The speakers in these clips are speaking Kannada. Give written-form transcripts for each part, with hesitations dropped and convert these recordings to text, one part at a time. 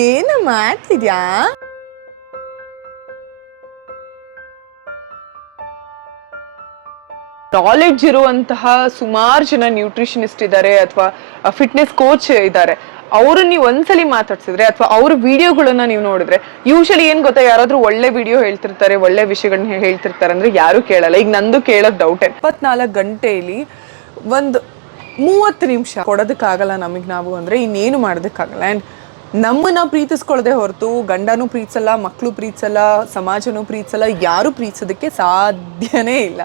ಏನು ಮಾಡ್ತಿದ್ಯಾ? ನಾಲೆಡ್ಜ್ ಇರುವಂತಹ ಸುಮಾರು ಜನ ನ್ಯೂಟ್ರಿಷನಿಸ್ಟ್ ಇದ್ದಾರೆ ಅಥವಾ ಫಿಟ್ನೆಸ್ ಕೋಚ್ ಇದ್ದಾರೆ. ಅವ್ರನ್ನ ನೀವು ಒಂದ್ಸಲಿ ಮಾತಾಡ್ಸಿದ್ರೆ ಅಥವಾ ಅವ್ರ ವಿಡಿಯೋಗಳನ್ನ ನೀವು ನೋಡಿದ್ರೆ, ಯೂಶಲಿ ಏನ್ ಗೊತ್ತಾ, ಯಾರಾದ್ರೂ ಒಳ್ಳೆ ವಿಡಿಯೋ ಹೇಳ್ತಿರ್ತಾರೆ, ಒಳ್ಳೆ ವಿಷಯಗಳನ್ನ ಹೇಳ್ತಿರ್ತಾರೆ ಅಂದ್ರೆ ಯಾರು ಕೇಳಲ್ಲ. ಈಗ ನಂದು ಕೇಳೋದು ಡೌಟ್. 24 ಗಂಟೆಯಲ್ಲಿ ಒಂದು 30 ನಿಮಿಷ ಕೊಡೋದಕ್ಕಾಗಲ್ಲ ನಮಗೆ ನಾವು ಅಂದ್ರೆ ಇನ್ನೇನು ಮಾಡೋದಕ್ಕಾಗಲ್ಲ. ಆ್ಯಂಡ್ ನಮ್ಮನ್ನ ಪ್ರೀತಿಸ್ಕೊಳ್ಳದೆ ಹೊರತು ಗಂಡನೂ ಪ್ರೀತಿಸಲ್ಲ, ಮಕ್ಕಳು ಪ್ರೀತಿಸಲ್ಲ, ಸಮಾಜನೂ ಪ್ರೀತಿಸಲ್ಲ, ಯಾರು ಪ್ರೀತಿಸೋದಕ್ಕೆ ಸಾಧ್ಯನೇ ಇಲ್ಲ.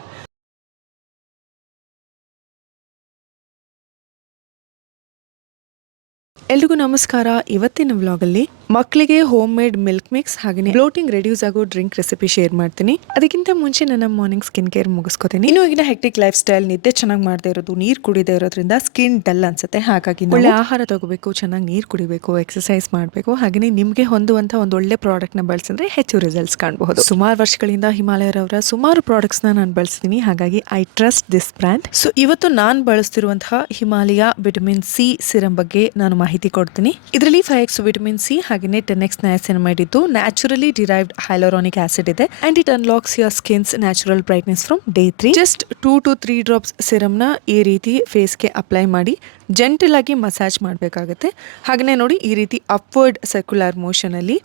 ಎಲ್ರಿಗೂ ನಮಸ್ಕಾರ. ಇವತ್ತಿನ ವ್ಲಾಗಲ್ಲಿ ಮಕ್ಕಳಿಗೆ ಹೋಮ್ ಮೇಡ್ ಮಿಲ್ಕ್ ಮಿಕ್ಸ್ ಹಾಗೆ ಬ್ಲೋಟಿಂಗ್ ರೆಡ್ಯೂಸ್ ಆಗೋ ಡ್ರಿಂಕ್ ರೆಸಿಪಿ ಶೇರ್ ಮಾಡ್ತೀನಿ. ಅದಕ್ಕಿಂತ ಮುಂಚೆ ನನ್ನ ಮಾರ್ನಿಂಗ್ ಸ್ಕಿನ್ ಕೇರ್ ಮುಗಿಸ್ಕೋತೀನಿ. ಇನ್ನು ಈಗಿನ ಹೆಕ್ಟಿಕ್ ಲೈಫ್ ಸ್ಟೈಲ್, ನಿದ್ದೆ ಚೆನ್ನಾಗಿ ಮಾಡದೇ ಇರೋದು, ನೀರು ಕುಡಿದೇ ಇರೋದ್ರಿಂದ ಸ್ಕಿನ್ ಡಲ್ ಅನ್ಸುತ್ತೆ. ಹಾಗಾಗಿ ಒಳ್ಳೆ ಆಹಾರ ತಗೋಬೇಕು, ಚೆನ್ನಾಗಿ ನೀರು ಕುಡಿಬೇಕು, ಎಕ್ಸರ್ಸೈಸ್ ಮಾಡಬೇಕು. ಹಾಗೆ ನಿಮಗೆ ಹೊಂದುವಂತ ಒಂದು ಒಳ್ಳೆ ಪ್ರಾಡಕ್ಟ್ ನ ಬಳಸಿದ್ರೆ ಹೆಚ್ಚು ರಿಸಲ್ಟ್ಸ್ ಕಾಣಬಹುದು. ಸುಮಾರು ವರ್ಷಗಳಿಂದ ಹಿಮಾಲಯರವರ ಸುಮಾರು ಪ್ರಾಡಕ್ಟ್ಸ್ ನಾನು ಬಳಸ್ತೀನಿ. ಹಾಗಾಗಿ I trust this brand. So ಇವತ್ತು ನಾನು ಬಳಸ್ತಿರುವಂತಹ ಹಿಮಾಲಯ ವಿಟಮಿನ್ ಸಿ ಸಿರಮ್ ಬಗ್ಗೆ ನಾನು ಮಾಹಿತಿ ಕೊಡ್ತೀನಿ. ಇದರಲ್ಲಿ 5x ವಿಟಮಿನ್ ಸಿ ಹಾಗೆ 10x ನಯಾಸಿನಮೈಡ್ ಇದ್ದು ನ್ಯಾಚುರಲಿ ಡಿರೈವ್ಡ್ ಹೈಲೋರಾನಿಕ್ ಆಸಿಡ್ ಇದೆ. And it unlocks your skin's natural brightness from day 3. Just 2 to 3 drops serum ನ ಈ ರೀತಿ ಫೇಸ್ಗೆ ಅಪ್ಲೈ ಮಾಡಿ ಜೆಂಟಲ್ ಆಗಿ ಮಸಾಜ್ ಮಾಡಬೇಕಾಗುತ್ತೆ. ಹಾಗೆ ನೋಡಿ, ಈ ರೀತಿ ಅಪ್ವರ್ಡ್ ಸರ್ಕ್ಯುಲರ್ ಮೋಷನ್ ಅಲ್ಲಿ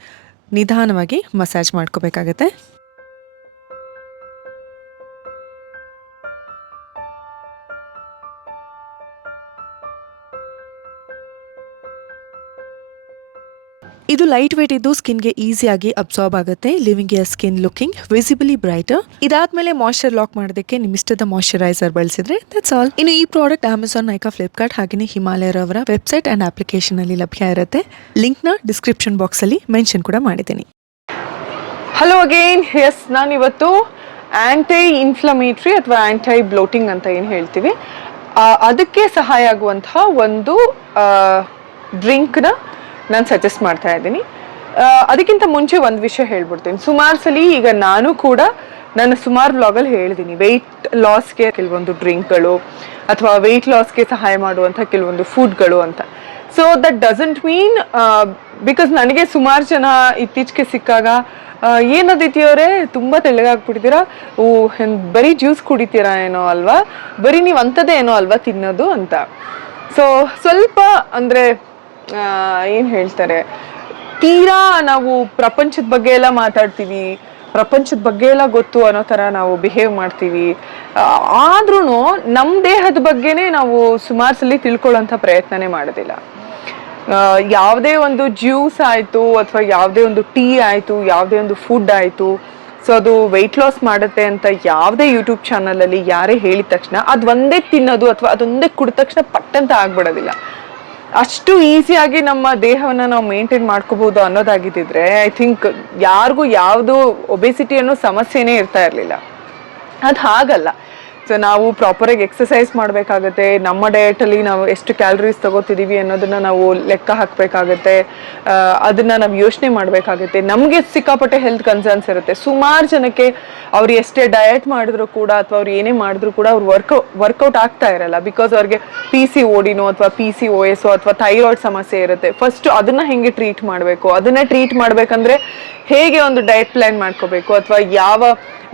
ನಿಧಾನವಾಗಿ ಮಸಾಜ್ ಮಾಡ್ಕೋಬೇಕಾಗತ್ತೆ. ಇದು ಲೈಟ್ ವೇಟ್ ಇದ್ದು ಸ್ಕಿನ್ಗೆ ಈಸಿಯಾಗಿ ಅಬ್ಸಾರ್ಬ್ ಆಗುತ್ತೆ, ಲಿವಿಂಗ್ ಯರ್ ಸ್ಕಿನ್ ಲುಕಿಂಗ್ ವಿಸಿಬಲಿ ಬ್ರೈಟರ್. ಇದಾದ್ಮೇಲೆ ಮಾಯ್ಶ್ಚರ್ ಲಾಕ್ ಮಾಡೋದಕ್ಕೆ ನಿಮ್ಮಿಷ್ಟದ ಮಾಯ್ಶ್ಚರೈಸರ್ ಬಳಸಿದ್ರೆ ದಟ್ಸ್ ಆಲ್. ಇನ್ನು ಈ ಪ್ರಾಡಕ್ಟ್ ಅಮೆಝಾನ್, ನೈಕಾ, ಫ್ಲಿಪ್ಕಾರ್ಟ್ ಹಾಗೆ ಹಿಮಾಲಯರವರ ವೆಬ್ಸೈಟ್ ಅಂಡ್ ಅಪ್ಲಿಕೇಶನ್ ಅಲ್ಲಿ ಲಭ್ಯ ಇರುತ್ತೆ. ಲಿಂಕ್ ನ ಡಿಸ್ಕ್ರಿಪ್ಷನ್ ಬಾಕ್ಸ್ ಅಲ್ಲಿ ಮೆನ್ಷನ್ ಕೂಡ ಮಾಡಿದ್ದೀನಿ. Hello again. ಎಸ್, ನಾನು ಇವತ್ತು ಆಂಟಿ ಇನ್ಫ್ಲಮೇಟ್ರಿ ಅಥವಾ ಆಂಟಿ ಬ್ಲೋಟಿಂಗ್ ಅಂತ ಏನು ಹೇಳ್ತೀವಿ, ಅದಕ್ಕೆ ಸಹಾಯ ಆಗುವಂತಹ ಒಂದು ಡ್ರಿಂಕ್ನ ನಾನು ಸಜೆಸ್ಟ್ ಮಾಡ್ತಾ ಇದ್ದೀನಿ. ಅದಕ್ಕಿಂತ ಮುಂಚೆ ಒಂದು ವಿಷಯ ಹೇಳ್ಬಿಡ್ತೀನಿ. ಸುಮಾರು ಸಲ ಈಗ ನಾನು ಕೂಡ ನನ್ನ ಸುಮಾರು ವ್ಲಾಗಲ್ಲಿ ಹೇಳಿದ್ದೀನಿ, ವೆಯ್ಟ್ ಲಾಸ್ಗೆ ಕೆಲವೊಂದು ಡ್ರಿಂಕ್ಗಳು ಅಥವಾ ವೆಯ್ಟ್ ಲಾಸ್ಗೆ ಸಹಾಯ ಮಾಡುವಂಥ ಕೆಲವೊಂದು ಫುಡ್ಗಳು ಅಂತ. So that doesn't mean, because ನನಗೆ ಸುಮಾರು ಜನ ಇತ್ತೀಚೆಗೆ ಸಿಕ್ಕಾಗ ಏನದಿತ್ಯವರೇ ತುಂಬ ತೆಳ್ಳಗಾಗ್ಬಿಟ್ಟಿದ್ದೀರಾ, ಬರೀ ಜ್ಯೂಸ್ ಕುಡಿತೀರಾ ಏನೋ ಅಲ್ವಾ, ಬರೀ ನೀವು ಅಂಥದ್ದೇ ಏನೋ ಅಲ್ವಾ ತಿನ್ನೋದು ಅಂತ. ಸೊ ಸ್ವಲ್ಪ ಅಂದರೆ ಏನು ಹೇಳ್ತಾರೆ, ತೀರಾ ನಾವು ಪ್ರಪಂಚದ ಬಗ್ಗೆ ಎಲ್ಲ ಮಾತಾಡ್ತೀವಿ, ಪ್ರಪಂಚದ ಬಗ್ಗೆ ಎಲ್ಲ ಗೊತ್ತು ಅನ್ನೋ ಥರ ನಾವು ಬಿಹೇವ್ ಮಾಡ್ತೀವಿ. ಆದ್ರೂ ನಮ್ಮ ದೇಹದ ಬಗ್ಗೆನೇ ನಾವು ಸುಮಾರು ಸಲ ತಿಳ್ಕೊಳ್ಳೋಂಥ ಪ್ರಯತ್ನನೇ ಮಾಡೋದಿಲ್ಲ. ಯಾವುದೇ ಒಂದು ಜ್ಯೂಸ್ ಆಯಿತು ಅಥವಾ ಯಾವುದೇ ಒಂದು ಟೀ ಆಯಿತು, ಯಾವುದೇ ಒಂದು ಫುಡ್ ಆಯಿತು, ಸೊ ಅದು ವೆಯ್ಟ್ ಲಾಸ್ ಮಾಡುತ್ತೆ ಅಂತ ಯಾವುದೇ ಯೂಟ್ಯೂಬ್ ಚಾನಲಲ್ಲಿ ಯಾರೇ ಹೇಳಿದ ತಕ್ಷಣ ಅದು ಒಂದೇ ತಿನ್ನೋದು ಅಥವಾ ಅದೊಂದೇ ಕುಡಿದ ತಕ್ಷಣ ಪಟ್ಟಂತ ಆಗ್ಬಿಡೋದಿಲ್ಲ. ಅಷ್ಟು ಈಸಿಯಾಗಿ ನಮ್ಮ ದೇಹವನ್ನು ನಾವು ಮೇಂಟೈನ್ ಮಾಡ್ಕೋಬಹುದು ಅನ್ನೋದಾಗಿದ್ದಿದ್ರೆ ಐ ಥಿಂಕ್ ಯಾರಿಗೂ ಯಾವುದು ಒಬೆಸಿಟಿ ಅನ್ನೋ ಸಮಸ್ಯೆನೇ ಇರ್ತಾ ಇರಲಿಲ್ಲ. ಅದು ಹಾಗಲ್ಲ. ಸೊ ನಾವು ಪ್ರಾಪರಾಗಿ ಎಕ್ಸಸೈಸ್ ಮಾಡಬೇಕಾಗತ್ತೆ, ನಮ್ಮ ಡಯಟಲ್ಲಿ ನಾವು ಎಷ್ಟು ಕ್ಯಾಲರೀಸ್ ತಗೋತಿದ್ದೀವಿ ಅನ್ನೋದನ್ನ ನಾವು ಲೆಕ್ಕ ಹಾಕಬೇಕಾಗತ್ತೆ, ಅದನ್ನ ನಾವು ಯೋಚನೆ ಮಾಡಬೇಕಾಗತ್ತೆ. ನಮಗೆ ಸಿಕ್ಕಾಪಟ್ಟೆ ಹೆಲ್ತ್ ಕನ್ಸರ್ನ್ಸ್ ಇರುತ್ತೆ. ಸುಮಾರು ಜನಕ್ಕೆ ಅವ್ರು ಎಷ್ಟೇ ಡಯಟ್ ಮಾಡಿದ್ರು ಕೂಡ ಅಥವಾ ಅವ್ರು ಏನೇ ಮಾಡಿದ್ರು ಕೂಡ ಅವ್ರು ವರ್ಕೌಟ್ ಆಗ್ತಾ ಇರಲ್ಲ. ಬಿಕಾಸ್ ಅವ್ರಿಗೆ PCODನೋ ಅಥವಾ PCOS ಅಥವಾ ಥೈರಾಯ್ಡ್ ಸಮಸ್ಯೆ ಇರುತ್ತೆ. ಫಸ್ಟ್ ಅದನ್ನ ಹೆಂಗೆ ಟ್ರೀಟ್ ಮಾಡಬೇಕು, ಅದನ್ನ ಟ್ರೀಟ್ ಮಾಡ್ಬೇಕಂದ್ರೆ ಹೇಗೆ ಒಂದು ಡಯಟ್ ಪ್ಲಾನ್ ಮಾಡ್ಕೋಬೇಕು ಅಥವಾ ಯಾವ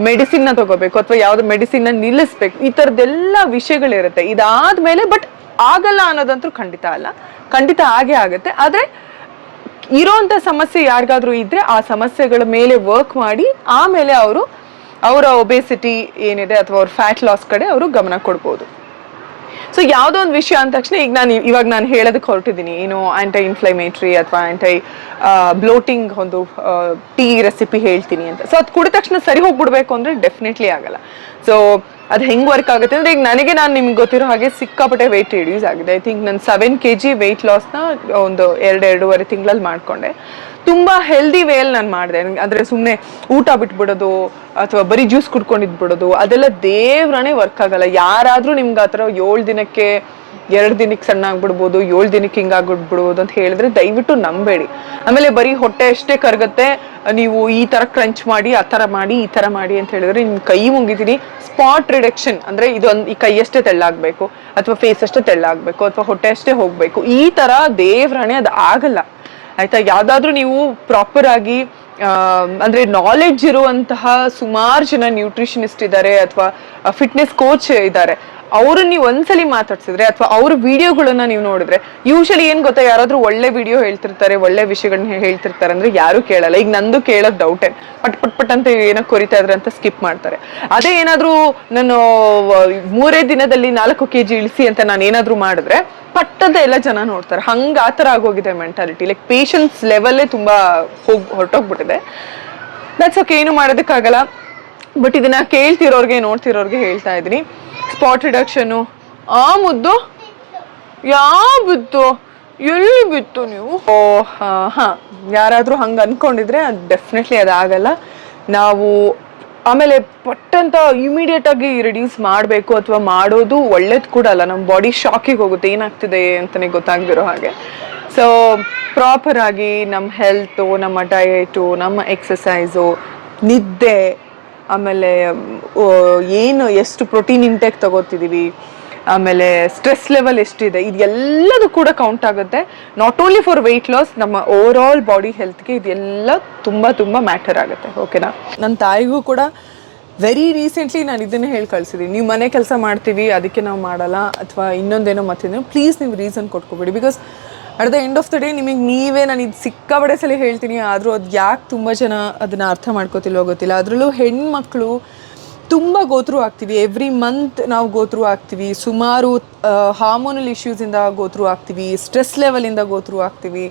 ಮೆಡಿಸಿನ್ನ ತಗೋಬೇಕು ಅಥವಾ ಯಾವ್ದು ಮೆಡಿಸಿನ್ನ ನಿಲ್ಲಿಸ್ಬೇಕು, ಈ ಥರದ್ದೆಲ್ಲ ವಿಷಯಗಳಿರುತ್ತೆ. ಇದಾದ್ಮೇಲೆ ಬಟ್ ಆಗಲ್ಲ ಅನ್ನೋದಂತೂ ಖಂಡಿತ ಅಲ್ಲ, ಖಂಡಿತ ಆಗೇ ಆಗುತ್ತೆ. ಆದರೆ ಇರೋಂಥ ಸಮಸ್ಯೆ ಯಾರಿಗಾದ್ರೂ ಇದ್ರೆ ಆ ಸಮಸ್ಯೆಗಳ ಮೇಲೆ ವರ್ಕ್ ಮಾಡಿ ಆಮೇಲೆ ಅವರ ಒಬೆಸಿಟಿ ಏನಿದೆ ಅಥವಾ ಅವ್ರ ಫ್ಯಾಟ್ ಲಾಸ್ ಕಡೆ ಅವರು ಗಮನ ಕೊಡ್ಬೋದು. ಸೊ ಯಾವುದೋ ಒಂದು ವಿಷಯ ಅಂದ ತಕ್ಷಣ ಇವಾಗ ನಾನು ಹೇಳೋದಕ್ಕೆ ಹೊರಟಿದ್ದೀನಿ, ಏನು ಆಂಟಿ ಇನ್ಫ್ಲಮೇಟ್ರಿ ಅಥವಾ ಆಂಟಿ ಬ್ಲೋಟಿಂಗ್ ಒಂದು ಟೀ ರೆಸಿಪಿ ಹೇಳ್ತೀನಿ ಅಂತ. ಸೊ ಅದು ಕುಡಿದ ತಕ್ಷಣ ಸರಿ ಹೋಗ್ಬಿಡ್ಬೇಕು ಅಂದರೆ ಡೆಫಿನೆಟ್ಲಿ ಆಗಲ್ಲ. ಸೊ ಅದು ಹೆಂಗೆ ವರ್ಕ್ ಆಗುತ್ತೆ ಅಂದರೆ, ಈಗ ನಾನು ನಿಮ್ಗೆ ಗೊತ್ತಿರೋ ಹಾಗೆ ಸಿಕ್ಕಾಪಟ್ಟೆ ವೆಯ್ಟ್ ರಿಡ್ಯೂಸ್ ಆಗಿದೆ. ಐ ಥಿಂಕ್ ನಾನು 7 kg ವೆಯ್ಟ್ ಲಾಸ್ನ ಒಂದು 2-2.5 ತಿಂಗಳಲ್ಲಿ ಮಾಡಿಕೊಂಡೆ. ತುಂಬಾ ಹೆಲ್ದಿ ವೇಲ್ ನಾನು ಮಾಡಿದೆ. ಅಂದ್ರೆ ಸುಮ್ಮನೆ ಊಟ ಬಿಟ್ಬಿಡೋದು ಅಥವಾ ಬರೀ ಜ್ಯೂಸ್ ಕುಡ್ಕೊಂಡಿದ್ಬಿಡೋದು ಅದೆಲ್ಲ ದೇವ್ರನೇ ವರ್ಕ್ ಆಗಲ್ಲ. ಯಾರಾದ್ರೂ ನಿಮ್ಗೆ ಆ ಥರ 7 ದಿನಕ್ಕೆ 2 ದಿನಕ್ಕೆ ಸಣ್ಣ ಆಗ್ಬಿಡ್ಬೋದು, 7 ದಿನಕ್ಕೆ ಹಿಂಗಾಗ್ಬಿಡ್ಬೋದು ಅಂತ ಹೇಳಿದ್ರೆ ದಯವಿಟ್ಟು ನಂಬೇಡಿ. ಆಮೇಲೆ ಬರೀ ಹೊಟ್ಟೆ ಅಷ್ಟೇ ಕರಗತ್ತೆ, ನೀವು ಈ ತರ ಕ್ರಂಚ್ ಮಾಡಿ ಆ ತರ ಮಾಡಿ ಈ ತರ ಮಾಡಿ ಅಂತ ಹೇಳಿದ್ರೆ ನಿಮ್ ಕೈ ಮುಗಿತೀನಿ. ಸ್ಪಾಟ್ ರಿಡಕ್ಷನ್ ಅಂದ್ರೆ ಇದೊಂದು ಈ ಕೈ ಅಷ್ಟೇ ತೆಳ್ಳಾಗ್ಬೇಕು ಅಥವಾ ಫೇಸ್ ಅಷ್ಟೇ ತೆಳ್ಳಾಗ್ಬೇಕು ಅಥವಾ ಹೊಟ್ಟೆ ಅಷ್ಟೇ ಹೋಗ್ಬೇಕು, ಈ ತರ ದೇವ್ರನೇ ಅದು ಆಗಲ್ಲ ಆಯ್ತಾ. ಯಾವ್ದಾದ್ರು ನೀವು ಪ್ರಾಪರ್ ಆಗಿ ಅಂದ್ರೆ ನಾಲೆಡ್ಜ್ ಇರುವಂತಹ ಸುಮಾರು ಜನ ನ್ಯೂಟ್ರಿಷನಿಸ್ಟ್ ಇದ್ದಾರೆ ಅಥವಾ ಫಿಟ್ನೆಸ್ ಕೋಚ್ ಇದ್ದಾರೆ, ಅವ್ರನ್ನ ನೀವು ಒಂದ್ಸಲಿ ಮಾತಾಡ್ಸಿದ್ರೆ ಅಥವಾ ಅವ್ರ ವಿಡಿಯೋಗಳನ್ನ ನೀವು ನೋಡಿದ್ರೆ, ಯೂಶಲಿ ಏನ್ ಗೊತ್ತಾ, ಯಾರಾದ್ರೂ ಒಳ್ಳೆ ವಿಡಿಯೋ ಹೇಳ್ತಿರ್ತಾರೆ, ಒಳ್ಳೆ ವಿಷಯಗಳನ್ನ ಹೇಳ್ತಿರ್ತಾರೆ ಅಂದ್ರೆ ಯಾರು ಕೇಳಲ್ಲ. ಈಗ ನಂದು ಕೇಳೋದ್ ಡೌಟೇ, ಪಟ್ ಅಂತ ಏನೋ ಕೊರಿತಾ ಇದ್ರೆ ಅಂತ ಸ್ಕಿಪ್ ಮಾಡ್ತಾರೆ. ಅದೇ ಏನಾದ್ರೂ ನಾನು 3 ದಿನದಲ್ಲಿ 4 kg ಇಳಿಸಿ ಅಂತ ನಾನು ಏನಾದ್ರೂ ಮಾಡಿದ್ರೆ ಪಟ್ಟದ ಎಲ್ಲ ಜನ ನೋಡ್ತಾರೆ. ಹಂಗ ಆತರ ಆಗೋಗಿದೆ ಮೆಂಟಾಲಿಟಿ. ಲೈಕ್ ಪೇಷನ್ಸ್ ಲೆವೆಲ್ಲೇ ತುಂಬಾ ಹೊರಟೋಗ್ಬಿಟ್ಟಿದೆ. ದಟ್ಸ್ ಓಕೆ, ಏನು ಮಾಡೋದಕ್ಕಾಗಲ್ಲ. ಬಟ್ ಇದನ್ನ ಕೇಳ್ತಿರೋರ್ಗೆ ನೋಡ್ತಿರೋರ್ಗೆ ಹೇಳ್ತಾ ಇದ್ದೀನಿ, ಸ್ಪಾಟ್ ರಿಡಕ್ಷನು ಆ ಮುದ್ದು ಯಾವ ಬಿತ್ತು, ಎಲ್ಲಿ ಬಿತ್ತು ನೀವು? ಹಾ, ಯಾರಾದ್ರೂ ಹಂಗ ಅನ್ಕೊಂಡಿದ್ರೆ ಅದು ಡೆಫಿನೆಟ್ಲಿ ಅದಾಗಲ್ಲ. ನಾವು ಆಮೇಲೆ ಪಟ್ಟಂತ ಇಮಿಡಿಯೇಟ್ ಆಗಿ ರಿಡ್ಯೂಸ್ ಮಾಡಬೇಕು ಅಥವಾ ಮಾಡೋದು ಒಳ್ಳೇದು ಕೂಡ ಅಲ್ಲ. ನಮ್ಮ ಬಾಡಿ ಶಾಕಿಗೆ ಹೋಗುತ್ತೆ, ಏನಾಗ್ತಿದೆ ಅಂತಾನೆ ಗೊತ್ತಾಗ್ದಿರೋ ಹಾಗೆ. ಸೊ ಪ್ರಾಪರ್ ಆಗಿ ನಮ್ಮ ಹೆಲ್ತು, ನಮ್ಮ ಡಯಟು, ನಮ್ಮ ಎಕ್ಸಸೈಸು, ನಿದ್ದೆ, ಆಮೇಲೆ ಏನು ಎಷ್ಟು ಪ್ರೋಟೀನ್ ಇಂಟೇಕ್ ತಗೋತಿದೀವಿ, ಆಮೇಲೆ ಸ್ಟ್ರೆಸ್ ಲೆವೆಲ್ ಎಷ್ಟಿದೆ, ಇದೆಲ್ಲದೂ ಕೂಡ ಕೌಂಟ್ ಆಗುತ್ತೆ. Not only for weight loss, ನಮ್ಮ ಓವರ್ ಆಲ್ ಬಾಡಿ ಹೆಲ್ತ್ಗೆ ಇದೆಲ್ಲ ತುಂಬ ಮ್ಯಾಟರ್ ಆಗುತ್ತೆ. ಓಕೆನಾ? ನನ್ನ ತಾಯಿಗೂ ಕೂಡ ವೆರಿ ರೀಸೆಂಟ್ಲಿ ನಾನು ಇದನ್ನೇ ಹೇಳಿ ಕಳ್ಸಿದ್ದೀನಿ, ನೀವು ಮನೆ ಕೆಲಸ ಮಾಡ್ತೀವಿ ಅದಕ್ಕೆ ನಾವು ಮಾಡಲ್ಲ ಅಥವಾ ಇನ್ನೊಂದೇನೋ ಮತ್ತೇನೋ, ಪ್ಲೀಸ್ ನೀವು ರೀಸನ್ ಕೊಟ್ಕೋಬೇಡಿ. Because at the end of the day ನಿಮಗೆ ನೀವೇ, ನಾನು ಇದು ಸಿಕ್ಕಾಬಡೆ ಸಲ ಹೇಳ್ತೀನಿ, ಆದರೂ ಅದು ಯಾಕೆ ತುಂಬ ಜನ ಅದನ್ನು ಅರ್ಥ ಮಾಡ್ಕೋತಿಲ್ವೋ ಗೊತ್ತಿಲ್ಲ. ಅದರಲ್ಲೂ ಹೆಣ್ಮಕ್ಳು ತುಂಬ ಗೋತ್ರೂ ಆಗ್ತೀವಿ. ಎವ್ರಿ ಮಂತ್ ನಾವು ಗೋತ್ರೂ ಆಗ್ತೀವಿ. ಸುಮಾರು ಹಾರ್ಮೋನಲ್ ಇಶ್ಯೂಸಿಂದ ಗೋತ್ರೂ ಆಗ್ತೀವಿ, ಸ್ಟ್ರೆಸ್ ಲೆವೆಲಿಂದ ಗೋತ್ರೂ ಆಗ್ತೀವಿ.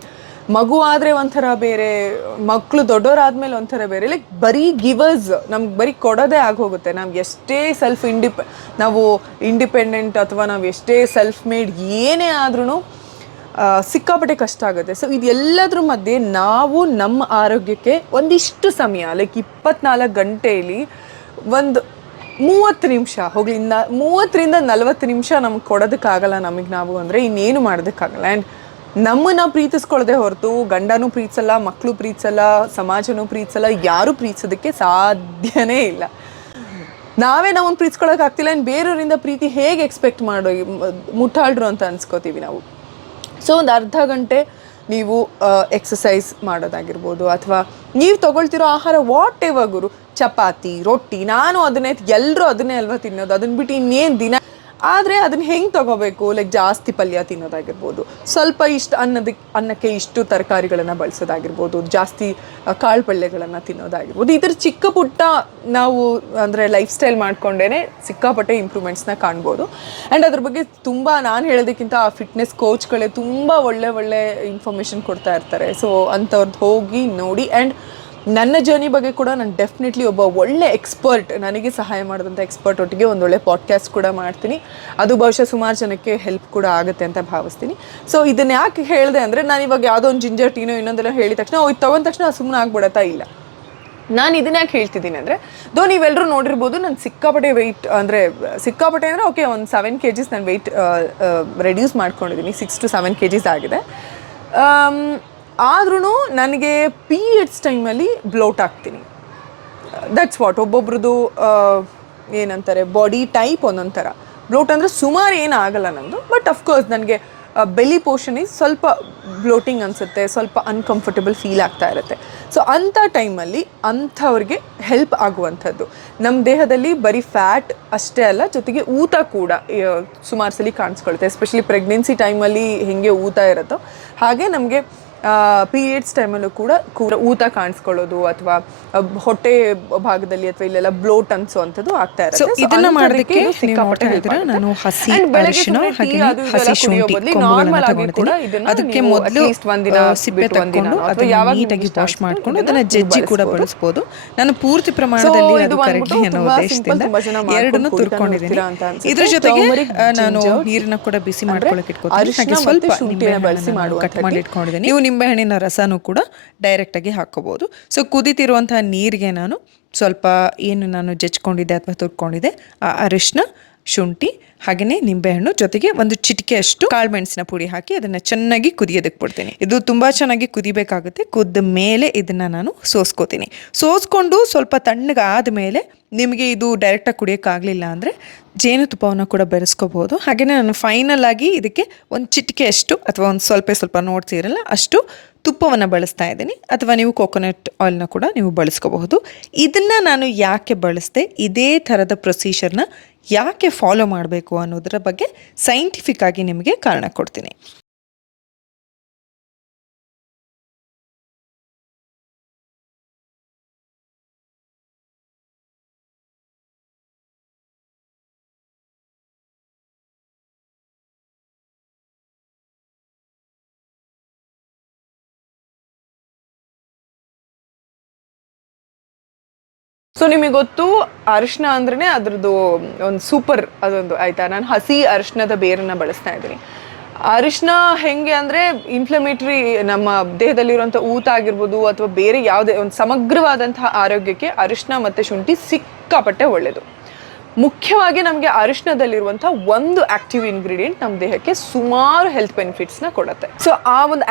ಮಗು ಆದರೆ ಒಂಥರ ಬೇರೆ, ಮಕ್ಕಳು ದೊಡ್ಡವರಾದ್ಮೇಲೆ ಒಂಥರ ಬೇರೆ. ಲೈಕ್ ಬರೀ ಗಿವರ್ಸ್, ನಮ್ಗೆ ಬರೀ ಕೊಡೋದೇ ಆಗೋಗುತ್ತೆ. ನಾವು ಎಷ್ಟೇ ನಾವು ಇಂಡಿಪೆಂಡೆಂಟ್ ಅಥವಾ ನಾವು ಎಷ್ಟೇ ಸೆಲ್ಫ್ ಮೇಡ್ ಏನೇ ಆದ್ರೂ ಸಿಕ್ಕಾಪಟ್ಟೆ ಕಷ್ಟ ಆಗುತ್ತೆ. ಸೊ ಇದೆಲ್ಲದ್ರ ಮಧ್ಯೆ ನಾವು ನಮ್ಮ ಆರೋಗ್ಯಕ್ಕೆ ಒಂದಿಷ್ಟು ಸಮಯ, ಲೈಕ್ 24 ಗಂಟೆಯಲ್ಲಿ ಒಂದು 30 ನಿಮಿಷ ಹೋಗ್ಲಿ, 30ರಿಂದ 40 ನಿಮಿಷ ನಮ್ಗೆ ಕೊಡೋದಕ್ಕಾಗಲ್ಲ ನಮಗೆ ನಾವು ಅಂದರೆ ಇನ್ನೇನು ಮಾಡೋದಕ್ಕಾಗಲ್ಲ. ಆ್ಯಂಡ್ ನಮ್ಮನ್ನು ಪ್ರೀತಿಸ್ಕೊಳ್ಳೋದೇ ಹೊರತು ಗಂಡನೂ ಪ್ರೀತಿಸಲ್ಲ, ಮಕ್ಕಳು ಪ್ರೀತಿಸಲ್ಲ, ಸಮಾಜನೂ ಪ್ರೀತಿಸಲ್ಲ, ಯಾರೂ ಪ್ರೀತಿಸೋದಕ್ಕೆ ಸಾಧ್ಯನೇ ಇಲ್ಲ. ನಾವೇ ನಾವೊಂದು ಪ್ರೀತಿಸ್ಕೊಳ್ಳೋಕ್ಕಾಗ್ತಿಲ್ಲ, ಇನ್ನು ಬೇರೆಯವರಿಂದ ಪ್ರೀತಿ ಹೇಗೆ ಎಕ್ಸ್ಪೆಕ್ಟ್ ಮಾಡೋ, ಮುಟ್ಟಾಳ್ರು ಅಂತ ಅನ್ಸ್ಕೋತೀವಿ ನಾವು. ಸೊ ಒಂದು ಅರ್ಧ ಗಂಟೆ ನೀವು ಎಕ್ಸಸೈಸ್ ಮಾಡೋದಾಗಿರ್ಬೋದು, ಅಥವಾ ನೀವು ತೊಗೊಳ್ತಿರೋ ಆಹಾರ ವಾಟ್ ಎವರ್ ಗುರು, ಚಪಾತಿ, ರೊಟ್ಟಿ, ನಾನು ಅದನ್ನೇ, ಎಲ್ಲರೂ ಅದನ್ನೇ ಅಲ್ವಾ ತಿನ್ನೋದು, ಅದನ್ನ ಬಿಟ್ಟು ಇನ್ನೇನು ದಿನ. ಆದರೆ ಅದನ್ನು ಹೆಂಗೆ ತೊಗೋಬೇಕು, ಲೈಕ್ ಜಾಸ್ತಿ ಪಲ್ಯ ತಿನ್ನೋದಾಗಿರ್ಬೋದು, ಸ್ವಲ್ಪ ಇಷ್ಟು ಅನ್ನಕ್ಕೆ ಇಷ್ಟು ತರಕಾರಿಗಳನ್ನು ಬಳಸೋದಾಗಿರ್ಬೋದು, ಜಾಸ್ತಿ ಕಾಳು ಪಲ್ಯಗಳನ್ನು ತಿನ್ನೋದಾಗಿರ್ಬೋದು. ಈ ಥರ ಚಿಕ್ಕ ಪುಟ್ಟ ನಾವು ಅಂದರೆ ಲೈಫ್ ಸ್ಟೈಲ್ ಮಾಡ್ಕೊಂಡೇ ಸಿಕ್ಕಾಪಟ್ಟೆ ಇಂಪ್ರೂವ್ಮೆಂಟ್ಸ್ನ ಕಾಣ್ಬೋದು. ಆ್ಯಂಡ್ ಅದ್ರ ಬಗ್ಗೆ ತುಂಬ ನಾನು ಹೇಳೋದಕ್ಕಿಂತ ಆ ಫಿಟ್ನೆಸ್ ಕೋಚ್ಗಳೇ ತುಂಬ ಒಳ್ಳೆ ಇನ್ಫಾರ್ಮೇಷನ್ ಕೊಡ್ತಾ ಇರ್ತಾರೆ. ಸೊ ಅಂಥವ್ರದ್ದು ಹೋಗಿ ನೋಡಿ. ಆ್ಯಂಡ್ ನನ್ನ ಜರ್ನಿ ಬಗ್ಗೆ ಕೂಡ ನಾನು ಡೆಫಿನೆಟ್ಲಿ ಒಬ್ಬ ಒಳ್ಳೆ ಎಕ್ಸ್ಪರ್ಟ್, ನನಗೆ ಸಹಾಯ ಮಾಡಿದಂಥ ಎಕ್ಸ್ಪರ್ಟ್ ಒಟ್ಟಿಗೆ ಒಂದೊಳ್ಳೆ ಪಾಡ್ಕಾಸ್ಟ್ ಕೂಡ ಮಾಡ್ತೀನಿ. ಅದು ಬಹುಶಃ ಸುಮಾರು ಜನಕ್ಕೆ ಹೆಲ್ಪ್ ಕೂಡ ಆಗುತ್ತೆ ಅಂತ ಭಾವಿಸ್ತೀನಿ. ಸೊ ಇದನ್ನ ಯಾಕೆ ಹೇಳಿದೆ ಅಂದರೆ, ನಾನು ಇವಾಗ ಯಾವುದೋ ಒಂದು ಜಿಂಜರ್ ಟೀನೋ ಇನ್ನೊಂದೆಲ್ಲ ಹೇಳಿದ ತಕ್ಷಣ ಇದು ತೊಗೊಂಡ ತಕ್ಷಣ ಸುಮ್ಮನೆ ಆಗ್ಬಿಡತ್ತಾ ಇಲ್ಲ. ನಾನು ಇದನ್ನ ಯಾಕೆ ಹೇಳ್ತಿದ್ದೀನಿ ಅಂದರೆ, ನೀವೆಲ್ಲರೂ ನೋಡಿರ್ಬೋದು, ನಾನು ಸಿಕ್ಕಾಪಟ್ಟೆ ಅಂದರೆ ಓಕೆ, ಒಂದು 7 kgs ನಾನು ವೆಯ್ಟ್ ರೆಡ್ಯೂಸ್ ಮಾಡ್ಕೊಂಡಿದ್ದೀನಿ. 6 to 7 kgs ಆಗಿದೆ. ಆದ್ರೂ ನನಗೆ ಪೀರಿಯಡ್ಸ್ ಟೈಮಲ್ಲಿ ಬ್ಲೋಟ್ ಆಗ್ತೀನಿ. ದಟ್ಸ್ ವಾಟ್, ಒಬ್ಬೊಬ್ರದ್ದು ಏನಂತಾರೆ, ಬಾಡಿ ಟೈಪ್ ಒಂದೊಂದು ಥರ. ಬ್ಲೋಟ್ ಅಂದರೆ ಸುಮಾರು ಏನು ಆಗಲ್ಲ ನಂದು, ಬಟ್ ಅಫ್ಕೋರ್ಸ್ ನನಗೆ ಬೆಲಿ ಪೋರ್ಷನ್ ಸ್ವಲ್ಪ ಬ್ಲೋಟಿಂಗ್ ಅನಿಸುತ್ತೆ, ಸ್ವಲ್ಪ ಅನ್ಕಂಫರ್ಟಬಲ್ ಫೀಲ್ ಆಗ್ತಾ ಇರುತ್ತೆ. ಸೊ ಅಂಥ ಟೈಮಲ್ಲಿ ಅಂಥವ್ರಿಗೆ ಹೆಲ್ಪ್ ಆಗುವಂಥದ್ದು, ನಮ್ಮ ದೇಹದಲ್ಲಿ ಬರೀ ಫ್ಯಾಟ್ ಅಷ್ಟೇ ಅಲ್ಲ, ಜೊತೆಗೆ ಊತ ಕೂಡ ಸುಮಾರು ಸಲ ಕಾಣಿಸ್ಕೊಳುತ್ತೆ. ಎಸ್ಪೆಷಲಿ ಪ್ರೆಗ್ನೆನ್ಸಿ ಟೈಮಲ್ಲಿ ಹೇಗೆ ಊತ ಇರುತ್ತೋ ಹಾಗೆ ನಮಗೆ ಪೀರಿಯಡ್ಸ್ ಟೈಮಲ್ಲೂ ಕೂಡ ಊತ ಕಾಣಿಸ್ಕೊಳ್ಳೋದು ಅಥವಾ ಹೊಟ್ಟೆ ಭಾಗದಲ್ಲಿ ಅಥವಾ ಇಲ್ಲೆಲ್ಲ ಬ್ಲೋಟ್ ಅನ್ಸೋವಂಥದ್ದು ಆಗ್ತಾ ಇರುತ್ತೆ. ಇದನ್ನ ಮಾಡೋದಕ್ಕೆ ನಾನು ಹಸಿ ಅರಿಶಿನ ಹಾಗೆ ಹಸಿ ಶುಂಠಿ ಕೊಂಬುಗಳನ್ನ ತಗೊಂಡಿದ್ದೀನಿ. ಅದಕ್ಕೆ ಮೊದಲು ಸಿಪ್ಪೆ ತಗೊಂಡು ಅದನ್ನ ನೀಟಾಗಿ ವಾಶ್ ಮಾಡ್ಕೊಂಡು ಅದನ್ನ ಜಜ್ಜಿ ಕೂಡ ಬಳಸ್ಬೋದು. ನಾನು ಪೂರ್ತಿ ಪ್ರಮಾಣದಲ್ಲಿ ಅದು ಕರಗಿ ಅನ್ನೋ ಉದ್ದೇಶದಿಂದ 2 ತುರ್ಕೊಂಡಿದ್ದೀನಿ. ಇದ್ರ ಜೊತೆಗೆ ನಾನು ನೀರನ್ನ ಕೂಡ ಬಿಸಿ ಮಾಡ್ಕೊಳ್ಳೋಕೆ ಇಟ್ಕೊತೀನಿ. ಹಾಗೆ ಸ್ವಲ್ಪ ನಿಂಬೆಹಣ್ಣನ್ನ ಕಟ್ ಮಾಡಿ ಇಟ್ಕೊಂಡಿದ್ದೀನಿ. ನೀವು ನಿಮ್ಮ ನಿಂಬೆಹಣ್ಣಿನ ರಸನೂ ಕೂಡ ಡೈರೆಕ್ಟಾಗಿ ಹಾಕ್ಕೋಬೋದು. ಸೊ ಕುದೀತಿರುವಂಥ ನೀರಿಗೆ ನಾನು ಸ್ವಲ್ಪ ಏನು ನಾನು ಜಜ್ಕೊಂಡಿದ್ದೆ ಅಥವಾ ತುರ್ಕೊಂಡಿದ್ದೆ ಆ ಅರಿಶಿನ, ಶುಂಠಿ ಹಾಗೆಯೇ ನಿಂಬೆಹಣ್ಣು ಜೊತೆಗೆ ಒಂದು ಚಿಟಿಕೆ ಅಷ್ಟು ಕಾಳುಮೆಣಸಿನ ಪುಡಿ ಹಾಕಿ ಅದನ್ನು ಚೆನ್ನಾಗಿ ಕುದಿಯೋದಕ್ಕೆ ಬಿಡ್ತೀನಿ. ಇದು ತುಂಬ ಚೆನ್ನಾಗಿ ಕುದಿಬೇಕಾಗುತ್ತೆ. ಕುದ್ದ ಮೇಲೆ ಇದನ್ನು ನಾನು ಸೋಸ್ಕೋತೀನಿ. ಸೋಸ್ಕೊಂಡು ಸ್ವಲ್ಪ ತಣ್ಣಗಾದ ಮೇಲೆ ನಿಮಗೆ ಇದು ಡೈರೆಕ್ಟಾಗಿ ಕುಡಿಯೋಕ್ಕಾಗಲಿಲ್ಲ ಅಂದರೆ ಜೇನುತುಪ್ಪವನ್ನು ಕೂಡ ಬೆರೆಸ್ಕೋಬೋದು. ಹಾಗೆಯೇ ನಾನು ಫೈನಲ್ ಆಗಿ ಇದಕ್ಕೆ ಒಂದು ಚಿಟಿಕೆ ಅಷ್ಟು ಅಥವಾ ಒಂದು ಸ್ವಲ್ಪ ನೋಡ್ತಿರಲ್ಲ ಅಷ್ಟು ತುಪ್ಪವನ್ನು ಬಳಸ್ತಾ ಇದ್ದೀನಿ, ಅಥವಾ ನೀವು ಕೋಕೋನಟ್ ಆಯಿಲ್ನ ಕೂಡ ನೀವು ಬಳಸ್ಕೋಬಹುದು. ಇದನ್ನು ನಾನು ಯಾಕೆ ಬಳಸಿದೆ, ಇದೇ ಥರದ ಪ್ರೊಸೀಜರ್ನ ಯಾಕೆ ಫಾಲೋ ಮಾಡಬೇಕು ಅನ್ನೋದರ ಬಗ್ಗೆ ಸೈಂಟಿಫಿಕ್ ಆಗಿ ನಿಮಗೆ ಕಾರಣ ಕೊಡ್ತೀನಿ. ಸೊ ನಿಮಗೆ ಗೊತ್ತು, ಅರಿಶಿನ ಅಂದ್ರೆ ಅದ್ರದ್ದು ಒಂದು ಸೂಪರ್ ಅದೊಂದು ಆಯ್ತಾ. ನಾನು ಹಸಿ ಅರಿಶಿನದ ಬೇರನ್ನ ಬಳಸ್ತಾ ಇದ್ದೀನಿ. ಅರಿಶಿನ ಹೆಂಗೆ ಅಂದರೆ ಇನ್ಫ್ಲಮೇಟ್ರಿ, ನಮ್ಮ ದೇಹದಲ್ಲಿರುವಂಥ ಊತ ಆಗಿರ್ಬೋದು ಅಥವಾ ಬೇರೆ ಯಾವುದೇ ಒಂದು ಸಮಗ್ರವಾದಂತಹ ಆರೋಗ್ಯಕ್ಕೆ ಅರಿಶಿನ ಮತ್ತು ಶುಂಠಿ ಸಿಕ್ಕಾಪಟ್ಟೆ ಒಳ್ಳೆಯದು. ಮುಖ್ಯವಾಗಿ ನಮಗೆ ಅರಿಶಿನದಲ್ಲಿರುವಂಥ ಒಂದು ಆಕ್ಟಿವ್ ಇಂಗ್ರೀಡಿಯೆಂಟ್ ನಮ್ಮ ದೇಹಕ್ಕೆ ಸುಮಾರು ಹೆಲ್ತ್ ಬೆನಿಫಿಟ್ಸ್ನ ಕೊಡುತ್ತೆ. ಸೊ ಆ ಒಂದು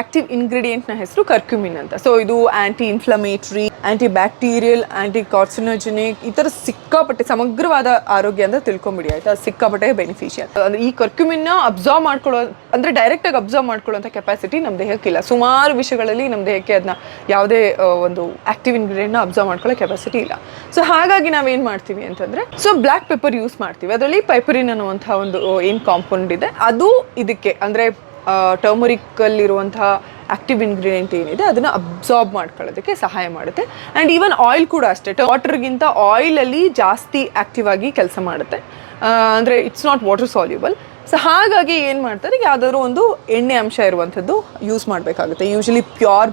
ಆಕ್ಟಿವ್ ಇಂಗ್ರೀಡಿಯೆಂಟ್ನ ಹೆಸರು ಕರ್ಕ್ಯುಮಿನ್ ಅಂತ. ಸೊ ಇದು ಆ್ಯಂಟಿ ಇನ್ಫ್ಲಮೇಟ್ರಿ, ಆ್ಯಂಟಿ ಬ್ಯಾಕ್ಟೀರಿಯಲ್, ಆ್ಯಂಟಿ ಕಾರ್ಸಿನೋಜೆನಿಕ್, ಈ ಥರ ಸಿಕ್ಕಾಪಟ್ಟೆ ಸಮಗ್ರವಾದ ಆರೋಗ್ಯ ಅಂತ ತಿಳ್ಕೊಂಬಿಡಿ ಆಯಿತಾ. ಸಿಕ್ಕಾಪಟ್ಟೆ ಬೆನಿಫಿಷಿಯಲ್. ಅಂದರೆ ಈ ಕರ್ಕ್ಯುಮಿನ್ನ ಅಬ್ಸರ್ವ್ ಮಾಡ್ಕೊಳ್ಳೋ ಅಂದರೆ ಡೈರೆಕ್ಟಾಗಿ ಅಬ್ಸರ್ವ್ ಮಾಡ್ಕೊಳ್ಳೋಂಥ ಕೆಪಾಸಿಟಿ ನಮ್ಮ ದೇಹಕ್ಕಿಲ್ಲ. ಸುಮಾರು ವಿಷಯಗಳಲ್ಲಿ ನಮ್ಮ ದೇಹಕ್ಕೆ ಅದನ್ನ ಯಾವುದೇ ಒಂದು ಆಕ್ಟಿವ್ ಇಂಗ್ರೀಡಿಯೆಂಟ್ನ ಅಬ್ಸರ್ವ್ ಮಾಡ್ಕೊಳ್ಳೋ ಕೆಪಾಸಿಟಿ ಇಲ್ಲ. ಸೊ ಹಾಗಾಗಿ ನಾವೇನು ಮಾಡ್ತೀವಿ ಅಂತಂದರೆ, ಸೊ ಬ್ಲ್ಯಾಕ್ ಪೆಪ್ಪರ್ ಯೂಸ್ ಮಾಡ್ತೀವಿ. ಅದರಲ್ಲಿ ಪೈಪರಿನ್ ಅನ್ನುವಂಥ ಒಂದು ಏನು ಕಾಂಪೌಂಡ್ ಇದೆ, ಅದು ಇದಕ್ಕೆ ಅಂದರೆ ಟರ್ಮರಿಕಲ್ಲಿರುವಂತಹ ಆಕ್ಟಿವ್ ಇಂಗ್ರೀಡಿಯೆಂಟ್ ಏನಿದೆ ಅದನ್ನು ಅಬ್ಸಾರ್ಬ್ ಮಾಡ್ಕೊಳ್ಳೋದಕ್ಕೆ ಸಹಾಯ ಮಾಡುತ್ತೆ. ಆ್ಯಂಡ್ ಈವನ್ ಆಯಿಲ್ ಕೂಡ ಅಷ್ಟೇ, ವಾಟರ್ಗಿಂತ ಆಯಿಲಲ್ಲಿ ಜಾಸ್ತಿ ಆ್ಯಕ್ಟಿವ್ ಆಗಿ ಕೆಲಸ ಮಾಡುತ್ತೆ. ಅಂದರೆ it's not water soluble. So ಹಾಗಾಗಿ ಏನು ಮಾಡ್ತಾರೆ, ಯಾವುದಾದ್ರೂ ಒಂದು ಎಣ್ಣೆ ಅಂಶ ಇರುವಂಥದ್ದು ಯೂಸ್ ಮಾಡಬೇಕಾಗುತ್ತೆ. ಯೂಶಲಿ ಪ್ಯೂರ್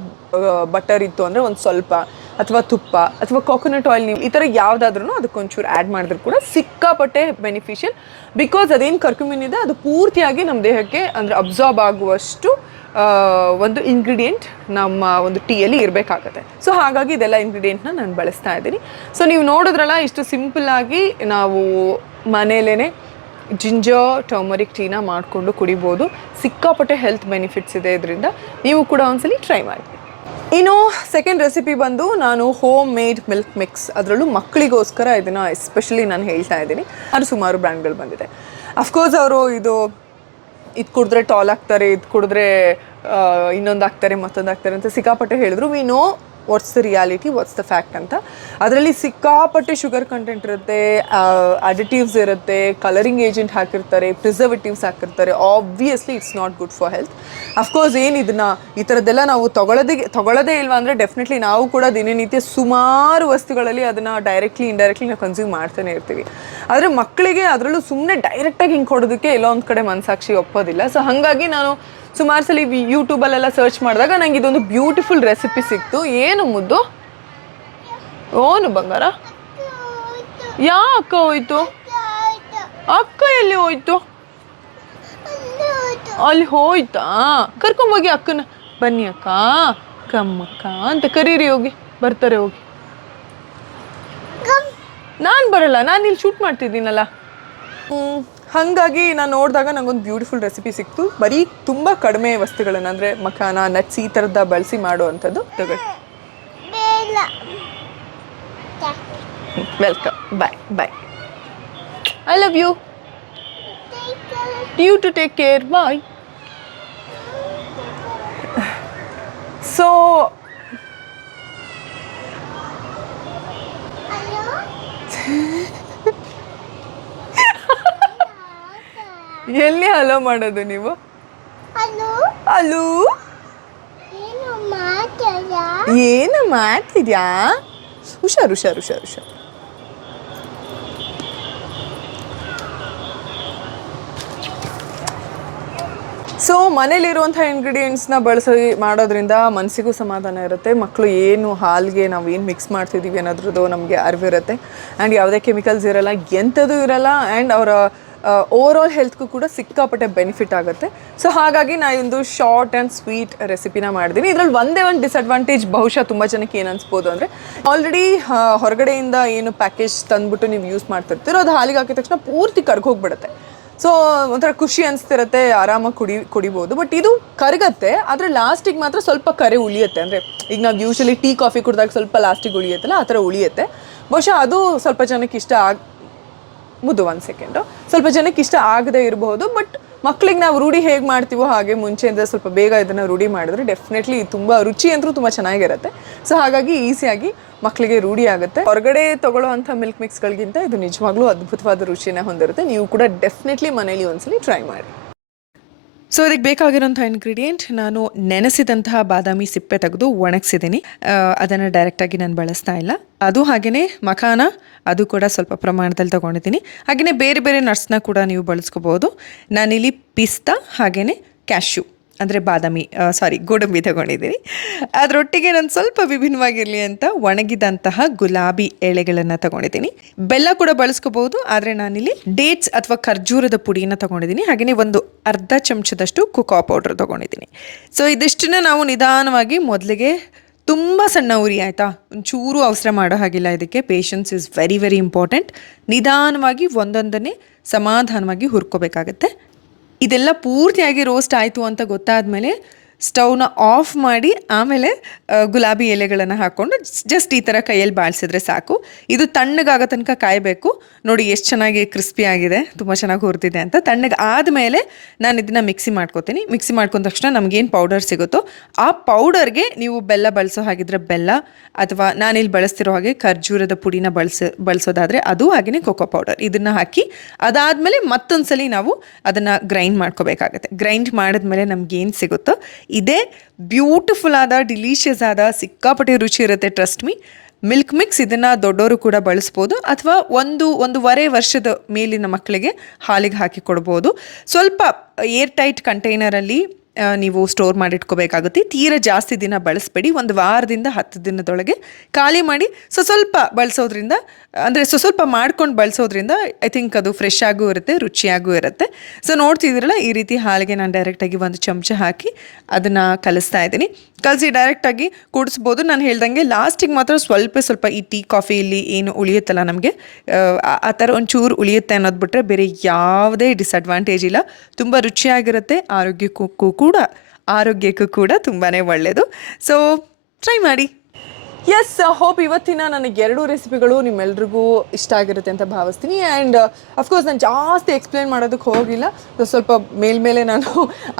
ಬಟರ್ ಇತ್ತು ಅಂದರೆ ಒಂದು ಸ್ವಲ್ಪ, ಅಥವಾ ತುಪ್ಪ ಅಥವಾ ಕೋಕೋನಟ್ ಆಯಿಲ್, ನೀವು ಈ ಥರ ಯಾವುದಾದ್ರೂ ಅದಕ್ಕೊಂಚೂರು ಆ್ಯಡ್ ಮಾಡಿದ್ರು ಕೂಡ ಸಿಕ್ಕಾಪಟ್ಟೆ ಬೆನಿಫಿಷಿಯಲ್. ಬಿಕಾಸ್ ಅದೇನು ಕರ್ಕ್ಯುಮಿನ್ ಇದೆ ಅದು ಪೂರ್ತಿಯಾಗಿ ನಮ್ಮ ದೇಹಕ್ಕೆ ಅಂದರೆ ಅಬ್ಸಾರ್ಬ್ ಆಗುವಷ್ಟು ಒಂದು ಇಂಗ್ರೀಡಿಯೆಂಟ್ ನಮ್ಮ ಒಂದು ಟೀಯಲ್ಲಿ ಇರಬೇಕಾಗತ್ತೆ. ಸೊ ಹಾಗಾಗಿ ಇದೆಲ್ಲ ಇಂಗ್ರೀಡಿಯೆಂಟ್ನ ನಾನು ಬಳಸ್ತಾ ಇದ್ದೀನಿ. ಸೊ ನೀವು ನೋಡಿದ್ರಲ್ಲ, ಇಷ್ಟು ಸಿಂಪಲ್ಲಾಗಿ ನಾವು ಮನೇಲೇ ಜಿಂಜರ್ ಟರ್ಮರಿಕ್ ಟೀನ ಮಾಡಿಕೊಂಡು ಕುಡಿಬೋದು. ಸಿಕ್ಕಾಪಟ್ಟೆ ಹೆಲ್ತ್ ಬೆನಿಫಿಟ್ಸ್ ಇದೆ ಇದರಿಂದ. ನೀವು ಕೂಡ ಒಂದ್ಸಲಿ ಟ್ರೈ ಮಾಡಿ. ಇನ್ನು ಸೆಕೆಂಡ್ ರೆಸಿಪಿ ಬಂದು ನಾನು ಹೋಮ್ ಮೇಡ್ ಮಿಲ್ಕ್ ಮಿಕ್ಸ್. ಅದರಲ್ಲೂ ಮಕ್ಕಳಿಗೋಸ್ಕರ ಇದನ್ನು ಎಸ್ಪೆಷಲಿ ನಾನು ಹೇಳ್ತಾ ಇದ್ದೀನಿ. ಅದು ಸುಮಾರು ಬ್ರ್ಯಾಂಡ್ಗಳು ಬಂದಿದೆ. ಅಫ್ಕೋರ್ಸ್ ಅವರು ಇದು ಕುಡಿದ್ರೆ ಟಾಲ್ ಆಗ್ತಾರೆ, ಇದು ಕುಡಿದ್ರೆ ಇನ್ನೊಂದು ಆಗ್ತಾರೆ, ಮತ್ತೊಂದು ಆಗ್ತಾರೆ ಅಂತ ಸಿಕ್ಕಾಪಟ್ಟೆ ಹೇಳಿದ್ರು. We know what's the reality, what's the fact ಅಂತ. ಅದರಲ್ಲಿ ಸಿಕ್ಕಾಪಟ್ಟೆ ಶುಗರ್ ಕಂಟೆಂಟ್ ಇರುತ್ತೆ, ಅಡಿಟಿವ್ಸ್ ಇರುತ್ತೆ, ಕಲರಿಂಗ್ ಏಜೆಂಟ್ ಹಾಕಿರ್ತಾರೆ, ಪ್ರಿಸರ್ವೇಟಿವ್ಸ್ ಹಾಕಿರ್ತಾರೆ. Obviously it's not good for health. Of course ಏನು ಇದನ್ನು ಈ ಥರದ್ದೆಲ್ಲ ನಾವು ತೊಗೊಳ್ಳೋದೇ ಇಲ್ವಾ ಅಂದರೆ ಡೆಫಿನೆಟ್ಲಿ ನಾವು ಕೂಡ ದಿನನಿತ್ಯ ಸುಮಾರು ವಸ್ತುಗಳಲ್ಲಿ ಅದನ್ನು ಡೈರೆಕ್ಟ್ಲಿ ಇಂಡೈರೆಕ್ಟ್ಲಿ ನಾವು ಕನ್ಸ್ಯೂಮ್ ಮಾಡ್ತಾನೆ ಇರ್ತೀವಿ. ಆದರೆ ಮಕ್ಕಳಿಗೆ ಅದರಲ್ಲೂ ಸುಮ್ಮನೆ ಡೈರೆಕ್ಟಾಗಿ ಹಿಂಗೆ ಕೊಡೋದಕ್ಕೆ ಎಲ್ಲೋ ಒಂದು ಕಡೆ ಮನಸಾಕ್ಷಿ ಒಪ್ಪೋದಿಲ್ಲ. ಸೊ ಹಾಗಾಗಿ ನಾನು ಸುಮಾರು ಸಲ ಯೂಟ್ಯೂಬಲ್ಲೆಲ್ಲ ಸರ್ಚ್ ಮಾಡಿದಾಗ ನಂಗೆ ಇದೊಂದು ಬ್ಯೂಟಿಫುಲ್ ರೆಸಿಪಿ ಸಿಕ್ತು. ಏನು ಮುದ್ದು? ಓನು ಬಂಗಾರ? ಯಾ ಅಕ್ಕ ಹೋಯ್ತು? ಅಕ್ಕ ಎಲ್ಲಿ ಹೋಯ್ತು? ಅಲ್ಲಿ ಹೋಯ್ತಾ? ಕರ್ಕೊಂಬೋಗಿ ಅಕ್ಕನ. ಬನ್ನಿ ಅಕ್ಕ, ಕಮ್ಮಕ್ಕ ಅಂತ ಕರೀರಿ, ಹೋಗಿ ಬರ್ತಾರೆ. ಹೋಗಿ. ನಾನು ಬರಲ್ಲ, ನಾನು ಇಲ್ಲಿ ಶೂಟ್ ಮಾಡ್ತಿದ್ದೀನಲ್ಲ. ಹಾಗಾಗಿ ನಾನು ನೋಡಿದಾಗ ನಂಗೊಂದು ಬ್ಯೂಟಿಫುಲ್ ರೆಸಿಪಿ ಸಿಕ್ತು. ಬರೀ ತುಂಬ ಕಡಿಮೆ ವಸ್ತುಗಳನ್ನು ಅಂದರೆ ಮಖಾನ, ನಟ್ಸ್ ಈ ಥರದ ಬಳಸಿ ಮಾಡುವಂಥದ್ದು. ತಗೊಳ್ಳಿ. Welcome. Bye bye. I love you. You too take care. Bye. So ಎಲ್ಲಿ ಹಲೋ ಮಾಡೋದು ನೀವು? ಹಲೋ ಏನು ಮಾಡ್ತಿದ್ಯಾ? ಹುಷಾರು ಹುಷಾರು ಹುಷಾರು ಹುಷಾರು. ಸೊ ಮನೇಲಿರುವಂಥ ಇಂಗ್ರೀಡಿಯೆಂಟ್ಸ್ನ ಬಳಸಿ ಮಾಡೋದ್ರಿಂದ ಮನಸ್ಸಿಗೂ ಸಮಾಧಾನ ಇರುತ್ತೆ. ಮಕ್ಕಳು ಏನು ಹಾಲಿಗೆ ನಾವು ಏನು ಮಿಕ್ಸ್ ಮಾಡ್ತಿದ್ದೀವಿ ಅನ್ನೋದ್ರದ್ದು ನಮಗೆ ಅರಿವಿರುತ್ತೆ. ಆ್ಯಂಡ್ ಯಾವುದೇ ಕೆಮಿಕಲ್ಸ್ ಇರೋಲ್ಲ, ಎಂಥದ್ದು ಇರೋಲ್ಲ. ಆ್ಯಂಡ್ ಅವರ ಓವರ್ ಆಲ್ ಹೆಲ್ತ್ಗೂ ಕೂಡ ಸಿಕ್ಕಾಪಟ್ಟೆ ಬೆನಿಫಿಟ್ ಆಗುತ್ತೆ. ಸೊ ಹಾಗಾಗಿ ನಾನು ಒಂದು ಶಾರ್ಟ್ ಆ್ಯಂಡ್ ಸ್ವೀಟ್ ರೆಸಿಪಿನ ಮಾಡಿದ್ದೀನಿ. ಇದರಲ್ಲಿ ಒಂದೇ ಒಂದು ಡಿಸಡ್ವಾಂಟೇಜ್ ಬಹುಶಃ ತುಂಬ ಜನಕ್ಕೆ ಏನು ಅನ್ಸ್ಬೋದು ಅಂದರೆ, ಆಲ್ರೆಡಿ ಹೊರಗಡೆಯಿಂದ ಏನು ಪ್ಯಾಕೇಜ್ ತಂದುಬಿಟ್ಟು ನೀವು ಯೂಸ್ ಮಾಡ್ತಿರ್ತೀರೋ ಅದು ಹಾಲಿಗೆ ಹಾಕಿದ ತಕ್ಷಣ ಪೂರ್ತಿ ಕರ್ಗೋಗ್ಬಿಡುತ್ತೆ. ಸೊ ಒಂಥರ ಖುಷಿ ಅನಿಸ್ತಿರುತ್ತೆ, ಆರಾಮಾಗಿ ಕುಡಿಬೋದು. ಬಟ್ ಇದು ಕರಗತ್ತೆ, ಆದರೆ ಲಾಸ್ಟಿಗೆ ಮಾತ್ರ ಸ್ವಲ್ಪ ಕರೆ ಉಳಿಯುತ್ತೆ. ಅಂದರೆ ಈಗ ನಾವು ಯೂಶಲಿ ಟೀ ಕಾಫಿ ಕುಡಿದಾಗ ಸ್ವಲ್ಪ ಲಾಸ್ಟಿಗೆ ಉಳಿಯುತ್ತಲ್ಲ, ಆ ಥರ ಉಳಿಯುತ್ತೆ. ಬಹುಶಃ ಅದು ಸ್ವಲ್ಪ ಜನಕ್ಕೆ ಇಷ್ಟ ಒಂದು ಸೆಕೆಂಡು, ಸ್ವಲ್ಪ ಜನಕ್ಕೆ ಇಷ್ಟ ಆಗದೆ ಇರಬಹುದು. ಬಟ್ ಮಕ್ಳಿಗೆ ನಾವು ರೂಢಿ ಹೇಗೆ ಮಾಡ್ತೀವೋ ಹಾಗೆ ಮುಂಚೆಯಿಂದ ಸ್ವಲ್ಪ ಬೇಗ ಇದನ್ನು ರೂಢಿ ಮಾಡಿದ್ರೆ ಡೆಫಿನೆಟ್ಲಿ ತುಂಬ ರುಚಿ ಅಂತೂ ತುಂಬ ಚೆನ್ನಾಗಿರುತ್ತೆ. ಸೊ ಹಾಗಾಗಿ ಈಸಿಯಾಗಿ ಮಕ್ಕಳಿಗೆ ರೂಢಿ ಆಗುತ್ತೆ. ಹೊರಗಡೆ ತೊಗೊಳ್ಳೋವಂಥ ಮಿಲ್ಕ್ ಮಿಕ್ಸ್ಗಳಿಗಿಂತ ಇದು ನಿಜವಾಗ್ಲೂ ಅದ್ಭುತವಾದ ರುಚಿನ ಹೊಂದಿರುತ್ತೆ. ನೀವು ಕೂಡ ಡೆಫಿನೆಟ್ಲಿ ಮನೇಲಿ ಒಂದ್ಸಲಿ ಟ್ರೈ ಮಾಡಿ. ಸೊ ಇದಕ್ಕೆ ಬೇಕಾಗಿರೋಂಥ ಇಂಗ್ರೀಡಿಯೆಂಟ್, ನಾನು ನೆನೆಸಿದಂತಹ ಬಾದಾಮಿ ಸಿಪ್ಪೆ ತೆಗೆದು ಒಣಗಿಸಿದ್ದೀನಿ. ಅದನ್ನು ಡೈರೆಕ್ಟಾಗಿ ನಾನು ಬಳಸ್ತಾ ಇಲ್ಲ. ಅದು ಹಾಗೆಯೇ ಮಖಾನ, ಅದು ಕೂಡ ಸ್ವಲ್ಪ ಪ್ರಮಾಣದಲ್ಲಿ ತೊಗೊಂಡಿದ್ದೀನಿ. ಹಾಗೆಯೇ ಬೇರೆ ಬೇರೆ ನಟ್ಸ್ನ ಕೂಡ ನೀವು ಬಳಸ್ಕೋಬೋದು. ನಾನಿಲ್ಲಿ ಪಿಸ್ತಾ ಹಾಗೆಯೇ ಕ್ಯಾಶ್ಯೂ ಅಂದರೆ ಗೋಡಂಬಿ ತಗೊಂಡಿದ್ದೀನಿ. ಅದರೊಟ್ಟಿಗೆ ನಾನು ಸ್ವಲ್ಪ ವಿಭಿನ್ನವಾಗಿರಲಿ ಅಂತ ಒಣಗಿದಂತಹ ಗುಲಾಬಿ ಎಳೆಗಳನ್ನು ತಗೊಂಡಿದ್ದೀನಿ. ಬೆಲ್ಲ ಕೂಡ ಬಳಸ್ಕೋಬೋದು, ಆದರೆ ನಾನಿಲ್ಲಿ ಡೇಟ್ಸ್ ಅಥವಾ ಖರ್ಜೂರದ ಪುಡಿಯನ್ನು ತಗೊಂಡಿದ್ದೀನಿ. ಹಾಗೆಯೇ ಒಂದು ಅರ್ಧ ಚಮಚದಷ್ಟು ಕುಕೋ ಪೌಡ್ರ್ ತೊಗೊಂಡಿದ್ದೀನಿ. ಸೊ ಇದಿಷ್ಟನ್ನು ನಾವು ನಿಧಾನವಾಗಿ ಮೊದಲಿಗೆ ತುಂಬ ಸಣ್ಣ ಉರಿ, ಆಯಿತಾ, ಒಂಚೂರು ಅವಸರ ಮಾಡೋ ಹಾಗಿಲ್ಲ. ಇದಕ್ಕೆ patience is very very important. ನಿಧಾನವಾಗಿ ಒಂದೊಂದನ್ನೇ ಸಮಾಧಾನವಾಗಿ ಹುರ್ಕೋಬೇಕಾಗತ್ತೆ. ಇದೆಲ್ಲ ಪೂರ್ತಿಯಾಗಿ ರೋಸ್ಟ್ ಆಯಿತು ಅಂತ ಗೊತ್ತಾದಮೇಲೆ ಸ್ಟವ್ನ ಆಫ್ ಮಾಡಿ ಆಮೇಲೆ ಗುಲಾಬಿ ಎಲೆಗಳನ್ನು ಹಾಕ್ಕೊಂಡು ಜಸ್ಟ್ ಈ ಥರ ಕೈಯಲ್ಲಿ ಬಾಳಿಸಿದ್ರೆ ಸಾಕು. ಇದು ತಣ್ಣಗಾಗೋ ತನಕ ಕಾಯಬೇಕು. ನೋಡಿ ಎಷ್ಟು ಚೆನ್ನಾಗಿ ಕ್ರಿಸ್ಪಿ ಆಗಿದೆ, ತುಂಬ ಚೆನ್ನಾಗಿ ಹುರಿದಿದೆ ಅಂತ. ತಣ್ಣಗೆ ಆದಮೇಲೆ ನಾನು ಇದನ್ನು ಮಿಕ್ಸಿ ಮಾಡ್ಕೋತೀನಿ. ಮಿಕ್ಸಿ ಮಾಡ್ಕೊಂಡ ತಕ್ಷಣ ನಮಗೇನು ಪೌಡರ್ ಸಿಗುತ್ತೋ ಆ ಪೌಡರ್ಗೆ ನೀವು ಬೆಲ್ಲ ಬಳಸೋ ಹಾಗಿದ್ರೆ ಬೆಲ್ಲ, ಅಥವಾ ನಾನಿಲ್ಲಿ ಬಳಸ್ತಿರೋ ಹಾಗೆ ಖರ್ಜೂರದ ಪುಡಿನ ಬಳಸೋದಾದರೆ ಅದು, ಹಾಗೆಯೇ ಕೋಕೋ ಪೌಡರ್, ಇದನ್ನು ಹಾಕಿ ಅದಾದಮೇಲೆ ಮತ್ತೊಂದು ಸಲ ನಾವು ಅದನ್ನು ಗ್ರೈಂಡ್ ಮಾಡ್ಕೋಬೇಕಾಗತ್ತೆ. ಗ್ರೈಂಡ್ ಮಾಡಿದ್ಮೇಲೆ ನಮಗೇನು ಸಿಗುತ್ತೋ ಇದೇ ಬ್ಯೂಟಿಫುಲ್ ಆದ, ಡಿಲಿಷಿಯಸ್ ಆದ, ಸಿಕ್ಕಾಪಟ್ಟೆ ರುಚಿ ಇರುತ್ತೆ. ಟ್ರಸ್ಟ್ ಮೀ, ಮಿಲ್ಕ್ ಮಿಕ್ಸ್ ಇದನ್ನು ದೊಡ್ಡವರು ಕೂಡ ಬಳಸ್ಬೋದು, ಅಥವಾ ಒಂದೂವರೆ ವರ್ಷದ ಮೇಲಿನ ಮಕ್ಕಳಿಗೆ ಹಾಲಿಗೆ ಹಾಕಿ ಕೊಡ್ಬೋದು. ಸ್ವಲ್ಪ ಏರ್ ಟೈಟ್ ಕಂಟೈನರಲ್ಲಿ ನೀವು ಸ್ಟೋರ್ ಮಾಡಿಟ್ಕೋಬೇಕಾಗುತ್ತೆ. ತೀರ ಜಾಸ್ತಿ ದಿನ ಬಳಸಬೇಡಿ. 1 ವಾರದಿಂದ 10 ದಿನದೊಳಗೆ ಖಾಲಿ ಮಾಡಿ ಸ್ವಲ್ಪ ಬಳಸೋದ್ರಿಂದ, ಅಂದರೆ ಸ್ವಲ್ಪ ಮಾಡ್ಕೊಂಡು ಬಳಸೋದ್ರಿಂದ ಐ ಥಿಂಕ್ ಅದು ಫ್ರೆಶ್ ಆಗೂ ಇರುತ್ತೆ, ರುಚಿಯಾಗೂ ಇರುತ್ತೆ. ಸೊ ನೋಡ್ತಿದ್ದೀರಲ್ಲ, ಈ ರೀತಿ ಹಾಲಿಗೆ ನಾನು ಡೈರೆಕ್ಟಾಗಿ 1 ಚಮಚ ಹಾಕಿ ಅದನ್ನು ಕಲಿಸ್ತಾ ಇದ್ದೀನಿ. ಕಲಸಿ ಡೈರೆಕ್ಟಾಗಿ ಕುಡಿಸ್ಬೋದು. ನಾನು ಹೇಳ್ದಂಗೆ ಲಾಸ್ಟಿಗೆ ಮಾತ್ರ ಸ್ವಲ್ಪ ಈ ಟೀ ಕಾಫಿ ಇಲ್ಲಿ ಏನು ಉಳಿಯುತ್ತಲ್ಲ ನಮಗೆ, ಆ ಥರ ಒಂಚೂರು ಉಳಿಯುತ್ತೆ ಅನ್ನೋದು ಬಿಟ್ಟರೆ ಬೇರೆ ಯಾವುದೇ ಡಿಸಡ್ವಾಂಟೇಜ್ ಇಲ್ಲ. ತುಂಬ ರುಚಿಯಾಗಿರುತ್ತೆ, ಆರೋಗ್ಯಕ್ಕೂ ಕೂಡ ತುಂಬಾ ಒಳ್ಳೆಯದು. ಸೊ ಟ್ರೈ ಮಾಡಿ. ಎಸ್, ಹೋಪ್ ಇವತ್ತಿನ ನನಗೆ 2 ರೆಸಿಪಿಗಳು ನಿಮ್ಮೆಲ್ರಿಗೂ ಇಷ್ಟ ಆಗಿರುತ್ತೆ ಅಂತ ಭಾವಿಸ್ತೀನಿ. ಆ್ಯಂಡ್ ಅಫ್ಕೋರ್ಸ್ ನಾನು ಜಾಸ್ತಿ ಎಕ್ಸ್ಪ್ಲೇನ್ ಮಾಡೋದಕ್ಕೆ ಹೋಗಿಲ್ಲ, ಸ್ವಲ್ಪ ಮೇಲ್ಮೇಲೆ ನಾನು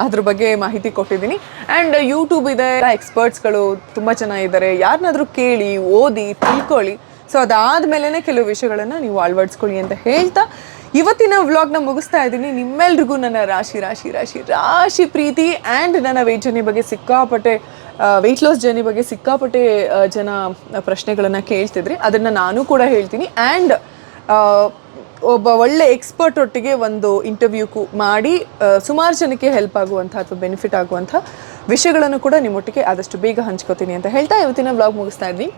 ಅದ್ರ ಬಗ್ಗೆ ಮಾಹಿತಿ ಕೊಟ್ಟಿದ್ದೀನಿ. ಆ್ಯಂಡ್ ಯೂಟ್ಯೂಬ್ ಇದೆ, ಎಕ್ಸ್ಪರ್ಟ್ಸ್ಗಳು ತುಂಬ ಚೆನ್ನಾಗಿದ್ದಾರೆ, ಯಾರನ್ನಾದರೂ ಕೇಳಿ ಓದಿ ತಿಳ್ಕೊಳ್ಳಿ. ಸೊ ಅದಾದಮೇಲೆ ಕೆಲವು ವಿಷಯಗಳನ್ನು ನೀವು ಅಳವಡಿಸ್ಕೊಳ್ಳಿ ಅಂತ ಹೇಳ್ತಾ ಇವತ್ತಿನ ವ್ಲಾಗ್ನ ಮುಗಿಸ್ತಾ ಇದ್ದೀನಿ. ನಿಮ್ಮೆಲ್ರಿಗೂ ನನ್ನ ರಾಶಿ ರಾಶಿ ರಾಶಿ ರಾಶಿ ಪ್ರೀತಿ. ಆ್ಯಂಡ್ ನನ್ನ ವೆಯ್ಟ್ ಜರ್ನಿ ಬಗ್ಗೆ ಸಿಕ್ಕಾಪಟ್ಟೆ, ವೆಯ್ಟ್ ಲಾಸ್ ಜರ್ನಿ ಬಗ್ಗೆ ಸಿಕ್ಕಾಪಟ್ಟೆ ಜನ ಪ್ರಶ್ನೆಗಳನ್ನು ಕೇಳ್ತಿದ್ರಿ. ಅದನ್ನು ನಾನು ಕೂಡ ಹೇಳ್ತೀನಿ. ಆ್ಯಂಡ್ ಒಬ್ಬ ಒಳ್ಳೆ ಎಕ್ಸ್ಪರ್ಟ್ ಒಟ್ಟಿಗೆ ಒಂದು ಇಂಟರ್ವ್ಯೂ ಮಾಡಿ ಸುಮಾರು ಜನಕ್ಕೆ ಹೆಲ್ಪ್ ಆಗುವಂಥ ಅಥವಾ ಬೆನಿಫಿಟ್ ಆಗುವಂಥ ವಿಷಯಗಳನ್ನು ಕೂಡ ನಿಮ್ಮೊಟ್ಟಿಗೆ ಆದಷ್ಟು ಬೇಗ ಹಂಚ್ಕೋತೀನಿ ಅಂತ ಹೇಳ್ತಾ ಇವತ್ತಿನ ವ್ಲಾಗ್ ಮುಗಿಸ್ತಾ ಇದ್ದೀನಿ.